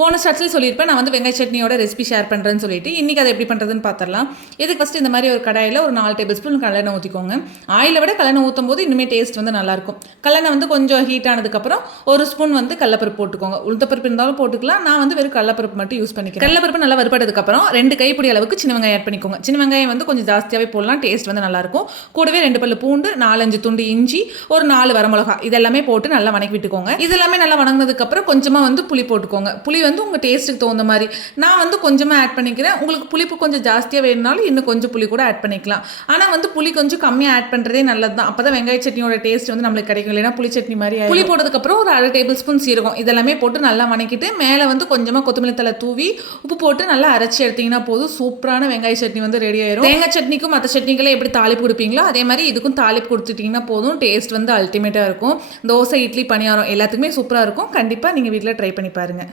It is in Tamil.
போன ஸ்டார்ட்ஸில் சொல்லியிருப்பேன் நான் வந்து வெங்காய சட்னியோட ரெசிபி ஷேர் பண்ணுறேன்னு சொல்லிட்டு இன்றைக்கி அதை எப்படி பண்ணுறதுன்னு பார்த்துடலாம். இதுக்கு ஃபஸ்ட்டு இந்த மாதிரி ஒரு கடாயில் ஒரு 4 டேபிள் ஸ்பூன் கடலெண்ணெய் ஊற்றிக்கோங்க. ஆயிலை விட கடலெண்ணெய் ஊற்றும் போது இன்னுமே டேஸ்ட் வந்து நல்லாயிருக்கும். கடலெண்ணெய் வந்து கொஞ்சம் ஹீட் ஆனதுக்கப்புறம் ஒரு ஸ்பூன் வந்து கடலப்பருப்பு போட்டுக்கோங்க. உளுத்தப்பருப்பு இருந்தாலும் போட்டுக்கலாம். நான் வந்து வெறும் கடலப்பருப்பு மட்டும் யூஸ் பண்ணிக்கிறேன். கடலப்பருப்பு நல்லா வறுபட்டதுக்கப்புறம் 2 கைப்பிடி அளவுக்கு சின்ன வெங்காயம் ஆட் பண்ணிக்கோங்க. சின்ன வெங்காயம் வந்து கொஞ்சம் ஜாஸ்தியாகவே போடலாம், டேஸ்ட் வந்து நல்லாயிருக்கும். கூடவே 2 பல்லு பூண்டு, 4-5 துண்டு இஞ்சி, ஒரு 4 வரமிளகா இதெல்லாமே போட்டு நல்லா வணக்கி விட்டுக்கோங்க. இதெல்லாமே நல்லா வணங்கினதுக்கப்புறம் கொஞ்சமாக வந்து புளி போட்டுக்கோங்க. புளி வந்து உங்கள் டேஸ்ட்டுக்கு தகுந்த மாதிரி நான் வந்து கொஞ்சமாக ஆட் பண்ணிக்கிறேன். உங்களுக்கு புளிப்பு கொஞ்சம் ஜாஸ்தியாக வேணுனாலும் இன்னும் கொஞ்சம் புளி கூட ஆட் பண்ணிக்கலாம். ஆனால் வந்து புளி கொஞ்சம் கம்மியாக ஆட் பண்ணுறதே நல்லது தான். அப்போ தான் வெங்காய சட்னியோட டேஸ்ட் வந்து நம்மளுக்கு கிடைக்கும். இல்லைன்னா புளி சட்னி மாதிரி புளி போட்டதுக்கப்புறம் ஒரு 1/2 டேபிள் ஸ்பூன் சீரகம் இதெல்லாமே போட்டு நல்லா வணக்கிட்டு மேலே வந்து கொஞ்சமாக கொத்தமல்லி தழை தூவி உப்பு போட்டு நல்லா அரைச்சி எடுத்திங்கன்னா போதும், சூப்பரான வெங்காய சட்னி வந்து ரெடி ஆயிரும். தேங்காய் சட்னிக்கும் மற்ற சட்னிகளை எப்படி தாளிப்பு கொடுப்பீங்களோ அதே மாதிரி இதுக்கும் தாளிப்பு கொடுத்துட்டிங்கன்னா போதும், டேஸ்ட் வந்து அல்டிமேட்டாக இருக்கும். தோசை, இட்லி, பணியாரம் எல்லாத்துக்குமே சூப்பராக இருக்கும். கண்டிப்பாக நீங்கள் வீட்டில் ட்ரை பண்ணி பாருங்கள்.